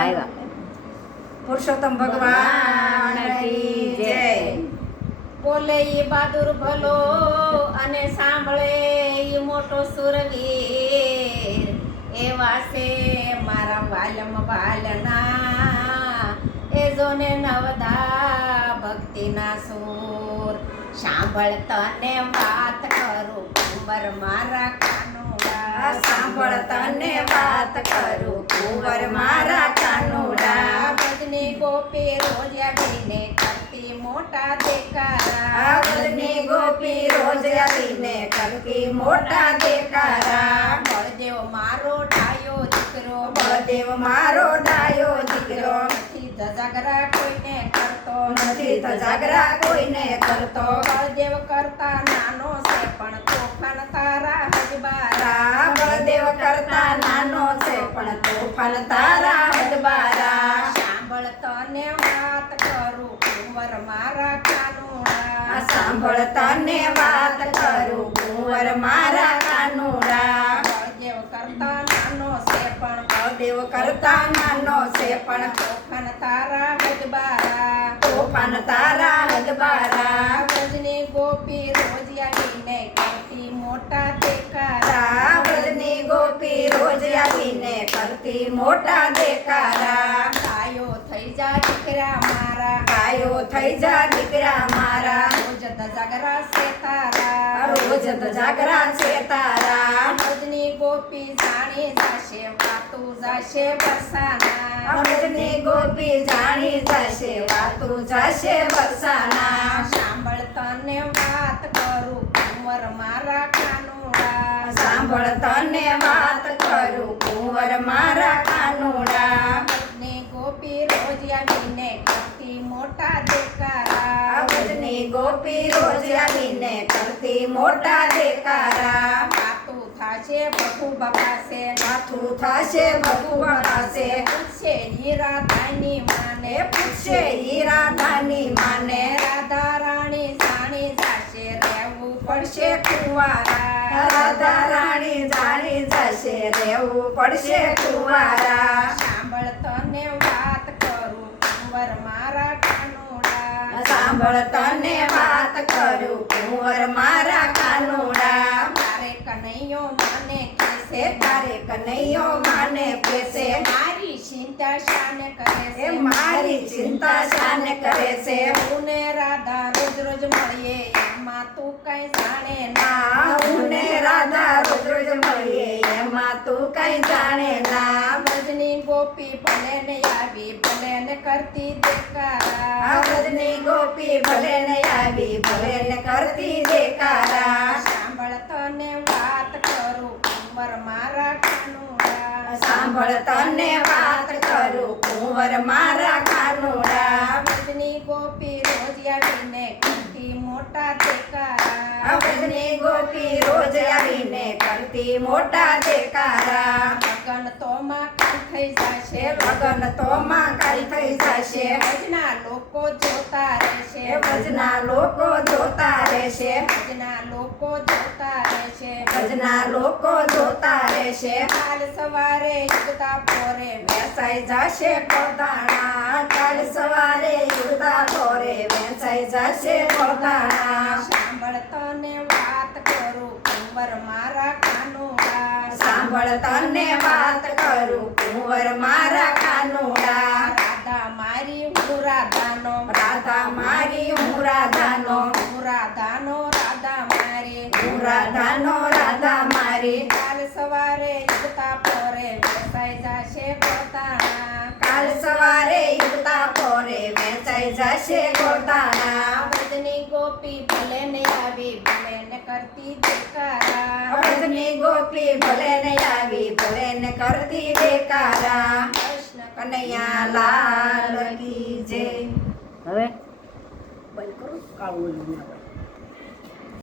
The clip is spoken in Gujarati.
આવ્યા. પુરુષોત્તમ ભગવાન કી જય. બોલે ઈ બહાદુર ભલો અને સાંભળે ઈ મોટો સુરવીર. એવા છે મારા વાલમ વાલના એ જોને નવદા ભક્તિના સૂર. સાંભળ તને વાત કરું કુંવર મારા કાનુડા. સાંભળ તને વાત કરું કુંવર મારા કાનુડા. ભજની ગોપી રોજ આવીને કરતી મોટા દેકારા. ભજની ગોપી રોજ આવીને કરતી મોટા દેકારા. બળદેવ મારો ડાયો દીકરો. બળદેવ મારો ડાયો દીકરો. નથી ધજાગરા કોઈને કરતો. નથી ધજાગરા કોઈને કરતો. બળદેવ કરતા નાનો છે પણ તોફાન તારા હજબારા. બળદેવ કરતા નાનો છે પણ તોફાન તારા હદબારા. સાંભળ તને વાત કરું કુંવર મારા કાનુડા. સાંભળ તને વાત કરું કુંવર મારા કાનુડા. બળદેવ કરતા નાનો છે પણ બળદેવ કરતા નાનો છે પણ તોફાન તારા હજબારા. તોફાન તારા હદબારા. ભજની ગોપી રોજ આવીને કરતી મોટા દેકારા. વ્રજની ગોપી રોજ આવીને કરતી મોટા દેકારા. ગાયો થઈ જા દીકરા મારા. ગાયો થઈ જા દીકરા મારા. રોજ ધજાગરા છે તારા. રોજ જાગરા છે તારા. ભજની ગોપી જાણી જાશે વાતું જાશે બરસાના. વ્રજની ગોપી જાણી જશે વાતું જશે બરસાના. સાંભળ તને વાત કરું કુંવર મારા કાનુડા. સાંભળ તને વાત કરું કુંવર મારા કાનુડા. ભજની ગોપી રોજ આવીને કરતી મોટા દેકારા. વ્રજની ગોપી રોજ આવીને કરતી મોટા દેકારા. વાતું થાશે બહુ બપાશે. માથું થશે ભગવા પાસે. પૂછશે હીરા ધાની માને. પૂછશે હીરા ધાની માને. રાધા રાણી જાણી જાશે રહેવું પડશે પડશે કુંવારા. રાધા રાણી જાણી જશે રહેવું પડશે કુંવારા. સાંભળ તને વાત કરું કુંવર મારા કાનુડા. સાંભળ તને વાત કરું કુંવર મારા કાનુડા. તારે કનૈયો મને કહેશે. તારે કનૈયો માને કેસે. મારી ચિંતા શાને કરે છે. મારી ચિંતા શાને કરે છે. હું ને રાધા રોજ રોજ મળીએ એમાં તું કઈ જાણે ના. હું ને રાધા રોજ રોજ મળીએ એમાં તું કઈ જાણે ના. ભજની ગોપી ભલે ને આવી ભલે ને કરતી દેકારા. વ્રજની ગોપી ભલે ને આવી ભલે ને કરતી દેકારા. સાંભળ તને વાત કરું કુંવર મારા કાનુડા. સાંભળ તને વાત કરું કુંવર મારા કાનુડા. ભજની ગોપી રોજ આવીને કરતી મોટા દેકારા. વ્રજની ગોપી રોજ આવીને કરતી મોટા દેકારા. લગન તો માં કાલ થઈ જશે. લગન તો માં કાલ થઈ જશે. ભજના લોકો જોતા રહેશે. ભજના લોકો જોતા રહેશે. ભજના લોકો જોતા રહેશે. ભજના લોકો જોતા રહેશે. કાલ સવારે યુગતા પોરે વેચાઈ જશે કોદાણા. કાલ સવારે યુગતા પોરે વેચાઈ જશે કોદાણા. સાંભળ તને વાત કરું કુંવર મારા કાનુડા. સાંભળ તને વાત કરું કુંવર મારા કાનુડા. રાધા મારી હું રાધાનો. રાધા મારી હું રાધાનો. હું રાધાનો રાધા મારી. હું રાધાનો રાધા મારી. કાલ સવારે યુગતા પોરે વેચાઈ જશે પોતાના. કાલ સવારે યુગતા પોરે વેચાઈ જશે કોદાણા. ભજની ગોપી ભલે ને આવી ભલે ને કરતી દેકારા. વ્રજની ગોપી ભલે ને આવી ભલે ને કરતી દેકારા. કૃષ્ણ કનૈયા લાલ કી જય. હવે બંધ કરો કાળું